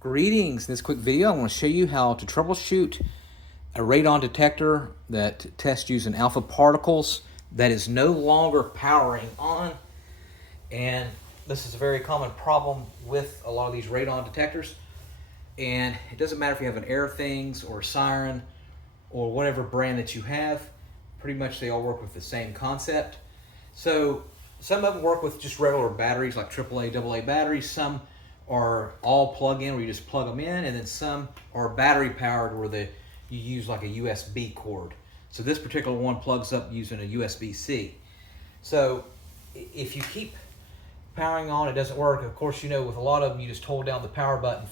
Greetings. In this quick video, I want to show you how to troubleshoot a radon detector that tests using alpha particles that is no longer powering on. And this is a very common problem with a lot of these radon detectors. And it doesn't matter if you have an AirThings or Siren or whatever brand that you have. Pretty much they all work with the same concept. So some of them work with just regular batteries like AAA, AA batteries. Some are all plug-in where you just plug them in, and then some are battery powered where you use like a USB cord. So this particular one plugs up using a USB-C. So if you keep powering on, it doesn't work. Of course, you know, with a lot of them, you just hold down the power button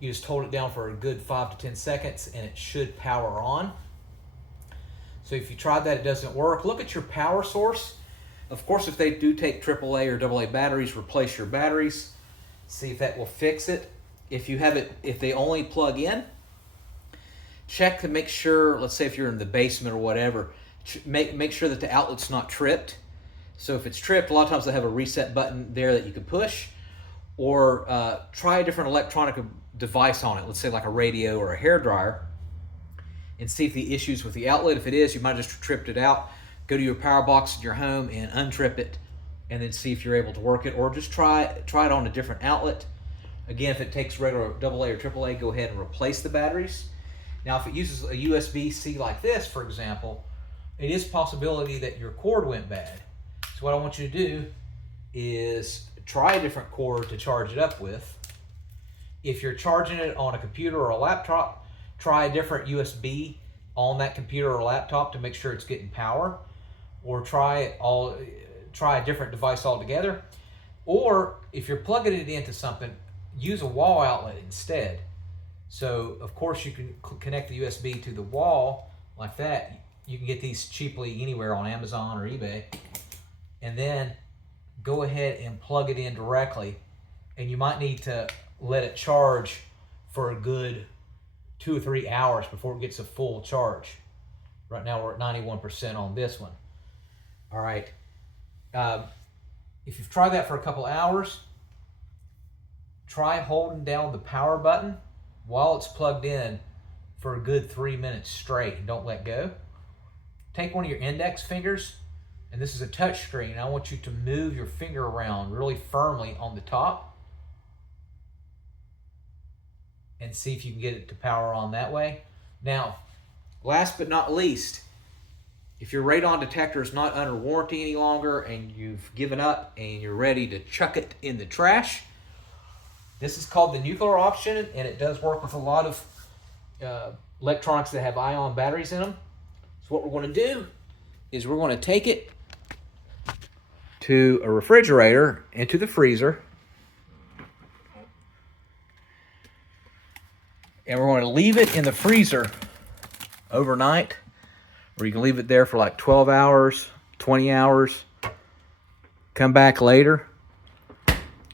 you just hold it down for a good 5 to 10 seconds and it should power on. So if you tried that, it doesn't work. Look at your power source. Of course, if they do take AAA or AA batteries, replace your batteries. See if that will fix it. If they only plug in, check to make sure, let's say if you're in the basement or whatever, make sure that the outlet's not tripped. So if it's tripped, a lot of times they have a reset button there that you can push, or try a different electronic device on it, let's say like a radio or a hairdryer, and see if the issue's with the outlet. If it is, you might have just tripped it out. Go to your power box in your home and untrip it, and then see if you're able to work it, or just try it on a different outlet. Again, if it takes regular AA or AAA, go ahead and replace the batteries. Now, if it uses a USB-C like this, for example, it is a possibility that your cord went bad. So what I want you to do is try a different cord to charge it up with. If you're charging it on a computer or a laptop, try a different USB on that computer or laptop to make sure it's getting power, or try a different device altogether. Or if you're plugging it into something, use a wall outlet instead. So of course you can connect the USB to the wall like that. You can get these cheaply anywhere on Amazon or eBay, and then go ahead and plug it in directly, and you might need to let it charge for a good 2 or 3 hours before it gets a full charge. Right now we're at 91% on this one. All right. If you've tried that for a couple hours, try holding down the power button while it's plugged in for a good 3 minutes straight, and don't let go. Take one of your index fingers, and this is a touch screen. I want you to move your finger around really firmly on the top and see if you can get it to power on that way. Now, last but not least, if your radon detector is not under warranty any longer and you've given up and you're ready to chuck it in the trash, this is called the nuclear option, and it does work with a lot of electronics that have ion batteries in them. So what we're going to do is we're going to take it to a refrigerator and to the freezer, and we're going to leave it in the freezer overnight, or you can leave it there for like 12 hours, 20 hours, come back later.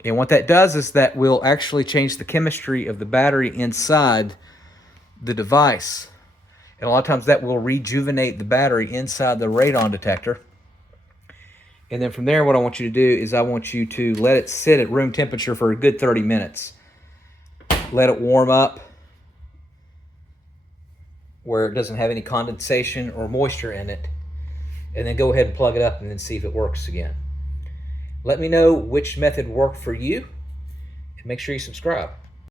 And what that does is that will actually change the chemistry of the battery inside the device. And a lot of times that will rejuvenate the battery inside the radon detector. And then from there, what I want you to do is I want you to let it sit at room temperature for a good 30 minutes. Let it warm up where it doesn't have any condensation or moisture in it. And then go ahead and plug it up and then see if it works again. Let me know which method worked for you, and make sure you subscribe.